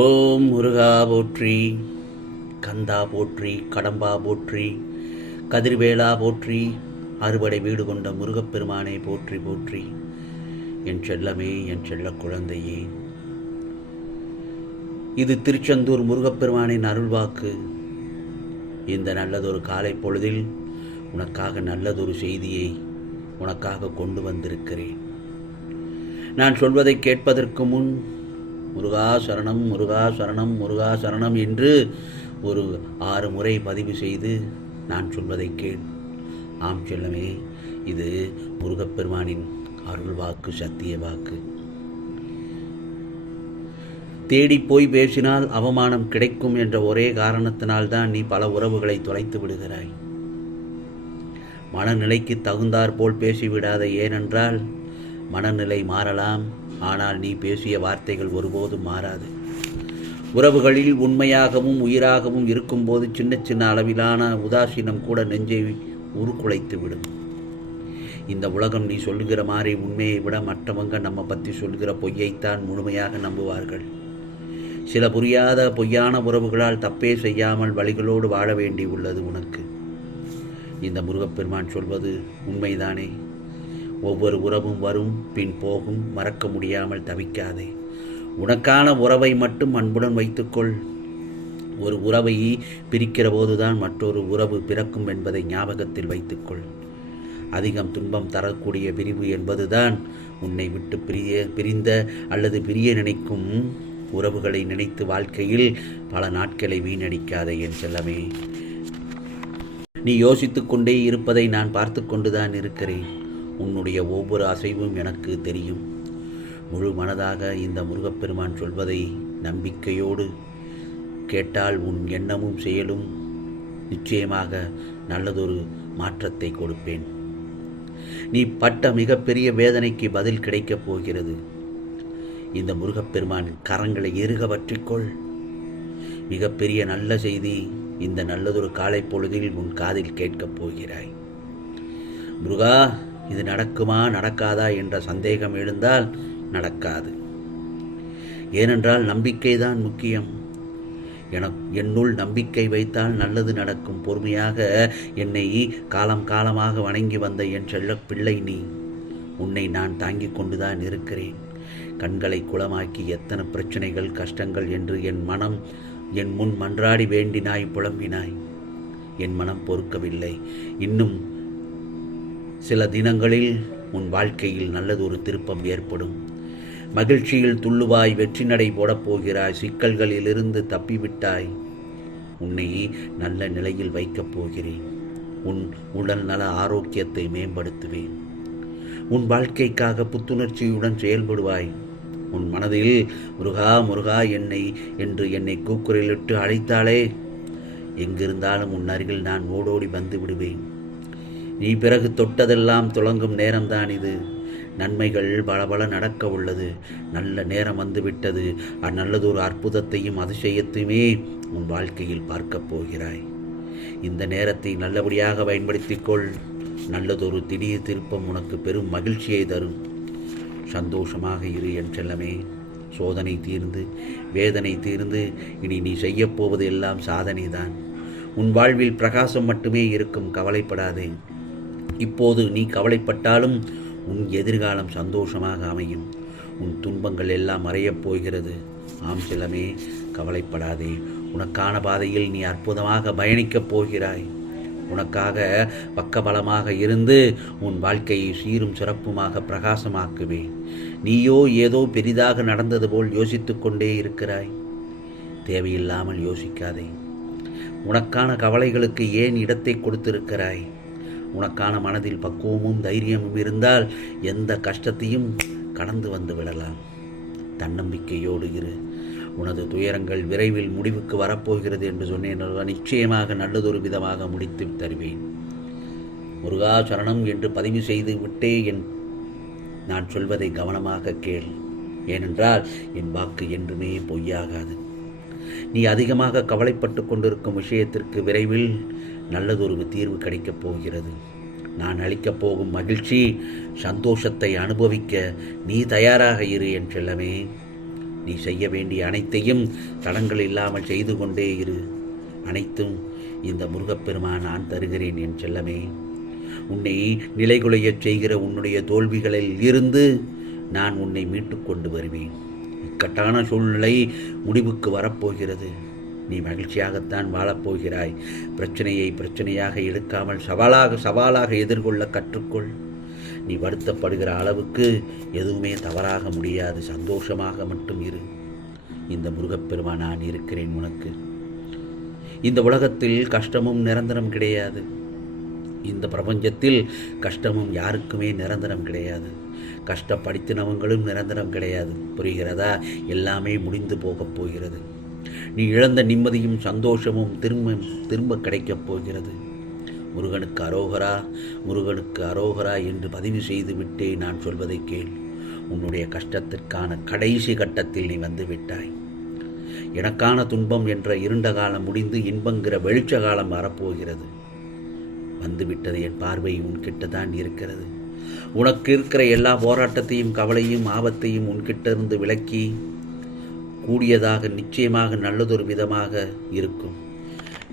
ஓம் முருகா போற்றி, கந்தா போற்றி, கடம்பா போற்றி, கதிர்வேலா போற்றி, அறுபடை வீடு கொண்ட முருகப்பெருமானை போற்றி போற்றி. என் செல்லமே, என் செல்ல குழந்தையே, இது திருச்செந்தூர் முருகப்பெருமானின் அருள்வாக்கு. இந்த நல்லதொரு காலை பொழுதில் உனக்காக நல்லதொரு செய்தியை உனக்காக கொண்டு வந்திருக்கிறேன். நான் சொல்வதை கேட்பதற்கு முன் முருகா சரணம், முருகா சரணம், முருகா சரணம் என்று ஒரு 6 முறை பதிவு செய்து நான் சொல்வதை கேள். ஆம் செல்லமே, இது முருகப்பெருமானின் அருள் வாக்கு, சத்திய வாக்கு. தேடி போய் பேசினால் அவமானம் கிடைக்கும் என்ற ஒரே காரணத்தினால்தான் நீ பல உறவுகளை தொலைத்து விடுகிறாய். மனநிலைக்கு தகுந்தாற் போல் பேசிவிடாத. ஏனென்றால் மனநிலை மாறலாம், ஆனால் நீ பேசிய வார்த்தைகள் ஒருபோதும் மாறாது. உறவுகளில் உண்மையாகவும் உயிராகவும் இருக்கும்போது சின்ன சின்ன அளவிலான உதாசீனம் கூட நெஞ்சை உருக்குலைத்து விடும். இந்த உலகம் நீ சொல்லுகிற மாதிரி உண்மையை விட மற்றவங்க நம்ம பற்றி சொல்கிற பொய்யைத்தான் முழுமையாக நம்புவார்கள். சில புரியாத பொய்யான உறவுகளால் தப்பே செய்யாமல் வழிகளோடு வாழ வேண்டி உள்ளது உனக்கு. இந்த முருகப்பெருமான் சொல்வது உண்மைதானே? ஒவ்வொரு உறவும் வரும், பின் போகும், மறக்க முடியாமல் தவிக்காதே. உனக்கான உறவை மட்டும் அன்புடன் வைத்துக்கொள். ஒரு உறவை பிரிக்கிற போதுதான் மற்றொரு உறவு பிறக்கும் என்பதை ஞாபகத்தில் வைத்துக்கொள். அதிகம் துன்பம் தரக்கூடிய பிரிவு என்பதுதான் உன்னை விட்டு பிரிந்த அல்லது பிரிய நினைக்கும் உறவுகளை நினைத்து வாழ்க்கையில் பல நாட்களை வீணடிக்காதே என் செல்லமே. நீ யோசித்து கொண்டே இருப்பதை நான் பார்த்து கொண்டுதான் இருக்கிறேன். உன்னுடைய ஒவ்வொரு அசைவும் எனக்கு தெரியும். முழு மனதாக இந்த முருகப்பெருமான் சொல்வதை நம்பிக்கையோடு கேட்டால் உன் எண்ணமும் செயலும் நிச்சயமாக நல்லதொரு மாற்றத்தை கொடுப்பேன். நீ பட்ட மிகப்பெரிய வேதனைக்கு பதில் கிடைக்கப் போகிறது. இந்த முருகப்பெருமானின் கரங்களை இறுக பற்றிக்கொள். மிகப்பெரிய நல்ல செய்தி இந்த நல்லதொரு காலை பொழுதில் உன் காதில் கேட்கப் போகிறாய். முருகா, இது நடக்குமா நடக்காதா என்ற சந்தேகம் எழுந்தால் நடக்காது. ஏனென்றால் நம்பிக்கைதான் முக்கியம். என்னுள் நம்பிக்கை வைத்தால் நல்லது நடக்கும். பொறுமையாக என்னை காலம் காலமாக வணங்கி வந்த என் செல்ல பிள்ளை நீ. உன்னை நான் தாங்கிக் கொண்டுதான் இருக்கிறேன். கண்களை குளமாக்கி எத்தனை பிரச்சனைகள், கஷ்டங்கள் என்று என் முன் மன்றாடி வேண்டினாய், புலம்பினாய். என் மனம் பொறுக்கவில்லை. இன்னும் சில தினங்களில் உன் வாழ்க்கையில் நல்லதொரு திருப்பம் ஏற்படும். மகிழ்ச்சியில் துள்ளுவாய், வெற்றி நடை போடப் போகிறாய். சிக்கல்களிலிருந்து தப்பிவிட்டாய். உன்னை நல்ல நிலையில் வைக்கப் போகிறேன். உன் உடல் நல ஆரோக்கியத்தை மேம்படுத்துவேன். உன் வாழ்க்கைக்காக புத்துணர்ச்சியுடன் செயல்படுவாய். உன் மனதில் முருகா முருகா என்று என்னை கூக்குரலிட்டு அழைத்தாலே எங்கிருந்தாலும் உன் அருகில் நான் ஓடோடி வந்து விடுவேன். நீ பிறகு தொட்டதெல்லாம் துளங்கும் நேரம்தான் இது. நன்மைகள் பல நடக்க உள்ளது. நல்ல நேரம் வந்துவிட்டது. நல்லதொரு அற்புதத்தையும் அதிசயத்தையுமே உன் வாழ்க்கையில் பார்க்கப் போகிறாய். இந்த நேரத்தை நல்லபடியாக பயன்படுத்திக்கொள். நல்லதொரு திடீர் திருப்பம் உனக்கு பெரும் மகிழ்ச்சியை தரும். சந்தோஷமாக இரு என் செல்லமே. சோதனை தீர்ந்து, வேதனை தீர்ந்து, இனி நீ செய்யப்போவது எல்லாம் சாதனை தான். உன் வாழ்வில் பிரகாசம் மட்டுமே இருக்கும். கவலைப்படாதே. இப்போது நீ கவலைப்பட்டாலும் உன் எதிர்காலம் சந்தோஷமாக அமையும். உன் துன்பங்கள் எல்லாம் மறையப் போகிறது. ஆம் செல்லமே, கவலைப்படாதே. உனக்கான பாதையில் நீ அற்புதமாக பயணிக்கப் போகிறாய். உனக்காக பக்கபலமாக இருந்து உன் வாழ்க்கையை சீரும் சிறப்புமாக பிரகாசமாக்குவேன். நீயோ ஏதோ பெரிதாக நடந்தது போல் யோசித்து கொண்டே இருக்கிறாய். தேவையில்லாமல் யோசிக்காதே. உனக்கான கவலைகளுக்கு ஏன் இடத்தை கொடுத்திருக்கிறாய்? உனக்கான மனதில் பக்குவமும் தைரியமும் இருந்தால் எந்த கஷ்டத்தையும் கடந்து வந்து விடலாம். தன்னம்பிக்கையோடு இரு. உனது துயரங்கள் விரைவில் முடிவுக்கு வரப்போகிறது என்று சொன்னேன். நிச்சயமாக நல்லதொரு விதமாக முடித்து தருவேன். முருகா சரணம் என்று பதிவு செய்து விட்டே நான் சொல்வதை கவனமாக கேள். ஏனென்றால் என் வாக்கு என்றுமே பொய்யாகாது. நீ அதிகமாக கவலைப்பட்டு கொண்டிருக்கும் விஷயத்திற்கு விரைவில் நல்லதொரு தீர்வு கிடைக்கப் போகிறது. நான் அளிக்கப் போகும் மகிழ்ச்சி, சந்தோஷத்தை அனுபவிக்க நீ தயாராக இரு என் செல்லமே. நீ செய்ய வேண்டிய அனைத்தையும் தடங்கள் இல்லாமல் செய்து கொண்டே இரு. அனைத்தும் இந்த முருகப்பெருமான் நான் தருகிறேன் என் செல்லமே. உன்னை நிலைகுலையச் செய்கிற உன்னுடைய தோல்விகளில் இருந்து நான் உன்னை மீட்டு கொண்டு வருவேன். இக்கட்டான சூழ்நிலை முடிவுக்கு வரப்போகிறது. நீ மகிழ்ச்சியாகத்தான் வாழப்போகிறாய். பிரச்சனையை பிரச்சனையாக எடுக்காமல் சவாலாக எதிர்கொள்ள கற்றுக்கொள். நீ வருத்தப்படுகிற அளவுக்கு எதுவுமே தவறாக முடியாது. சந்தோஷமாக மட்டும் இரு. இந்த முருகப்பெருமான் நான் இருக்கிறேன் உனக்கு. இந்த உலகத்தில் கஷ்டமும் நிரந்தரம் கிடையாது. இந்த பிரபஞ்சத்தில் கஷ்டமும் யாருக்குமே நிரந்தரம் கிடையாது. கஷ்டப்படுத்தினவங்களும் நிரந்தரம் கிடையாது. புரிகிறதா? எல்லாமே முடிந்து போகப் போகிறது. நீ இழந்த நிம்மதியும் சந்தோஷமும் திரும்ப கிடைக்கப் போகிறது. முருகனுக்கு அரோகரா, முருகனுக்கு அரோகரா என்று பதிவு செய்து விட்டே நான் சொல்வதை கேள். உன்னுடைய கஷ்டத்திற்கான கடைசி கட்டத்தில் நீ வந்து விட்டாய். எனக்கான துன்பம் என்ற இருண்ட காலம் முடிந்து இன்பங்கிற வெளிச்ச காலம் வரப்போகிறது. வந்துவிட்டது. என் பார்வை உன்கிட்ட தான் இருக்கிறது. உனக்கு இருக்கிற எல்லா போராட்டத்தையும் கவலையும் ஆபத்தையும் உன்கிட்ட இருந்து விலக்கி கூடியதாக நிச்சயமாக நல்லதொரு விதமாக இருக்கும்.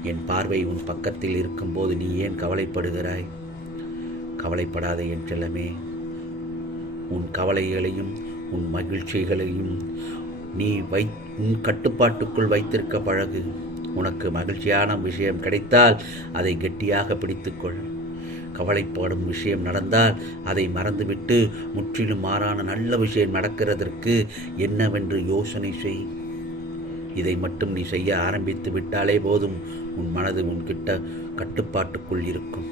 என் பார்வை உன் பக்கத்தில் இருக்கும்போது நீ ஏன் கவலைப்படுகிறாய்? கவலைப்படாத என் செல்லமே. உன் கவலைகளையும் உன் மகிழ்ச்சிகளையும் நீ உன் கட்டுப்பாட்டுக்குள் வைத்திருக்க பழகு. உனக்கு மகிழ்ச்சியான விஷயம் கிடைத்தால் அதை கெட்டியாக பிடித்துக்கொள். கவலைப்படும் விஷயம் நடந்தால் அதை மறந்துவிட்டு முற்றிலும் மாறான நல்ல விஷயம் நடக்கிறதற்கு என்னவென்று யோசனை செய். இதை மட்டும் நீ செய்ய ஆரம்பித்து விட்டாலே போதும். உன் மனது உன்கிட்ட கட்டுப்பாட்டுக்குள் இருக்கும்.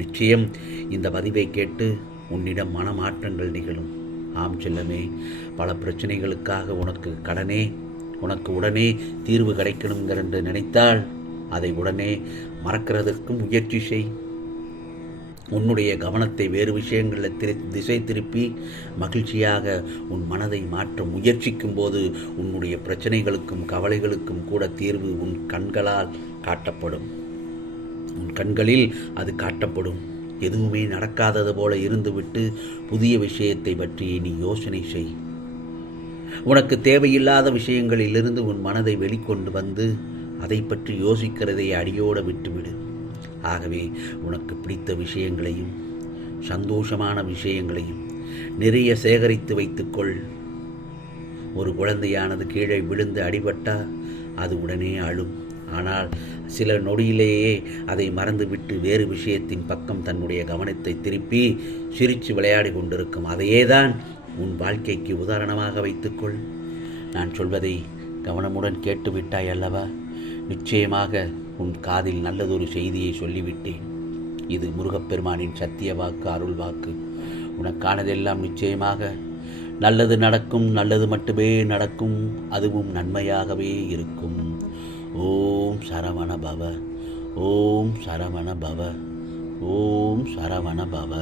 நிச்சயம் இந்த பதிவை கேட்டு உன்னிடம் மனமாற்றங்கள் நிகழும். ஆம் செல்லமே, பல பிரச்சனைகளுக்காக உனக்கு உடனே தீர்வு கிடைக்கணுங்கிறது நினைத்தால் அதை உடனே மறக்கிறதற்கும் முயற்சி செய். உன்னுடைய கவனத்தை வேறு விஷயங்களில் திசை திருப்பி மகிழ்ச்சியாக உன் மனதை மாற்ற முயற்சிக்கும் போது உன்னுடைய பிரச்சனைகளுக்கும் கவலைகளுக்கும் கூட தீர்வு உன் கண்களால் காட்டப்படும். உன் கண்களில் அது காட்டப்படும். எதுவுமே நடக்காதது போல இருந்துவிட்டு புதிய விஷயத்தை பற்றி நீ யோசனை செய். உனக்கு தேவையில்லாத விஷயங்களிலிருந்து உன் மனதை வெளிக்கொண்டு வந்து அதை பற்றி யோசிக்கிறதை அடியோடு விட்டுவிடு. ஆகவே உனக்கு பிடித்த விஷயங்களையும் சந்தோஷமான விஷயங்களையும் நிறைய சேகரித்து வைத்துக்கொள். ஒரு குழந்தையானது கீழே விழுந்து அடிபட்டால் அது உடனே அழும். ஆனால் சில நொடியிலேயே அதை மறந்துவிட்டு வேறு விஷயத்தின் பக்கம் தன்னுடைய கவனத்தை திருப்பி சிரித்து விளையாடி கொண்டிருக்கும். அதையேதான் உன் வாழ்க்கைக்கு உதாரணமாக வைத்துக்கொள். நான் சொல்வதை கவனமுடன் கேட்டுவிட்டாய் அல்லவா? நிச்சயமாக உன் காதில் நல்லதொரு செய்தியை சொல்லிவிட்டேன். இது முருகப்பெருமானின் சத்திய வாக்கு, அருள் வாக்கு. உனக்கானதெல்லாம் நிச்சயமாக நல்லது நடக்கும். நல்லது மட்டுமே நடக்கும். அதுவும் நன்மையாகவே இருக்கும். ஓம் சரவண பவ. ஓம் சரவண பவ. ஓம் சரவண பவ.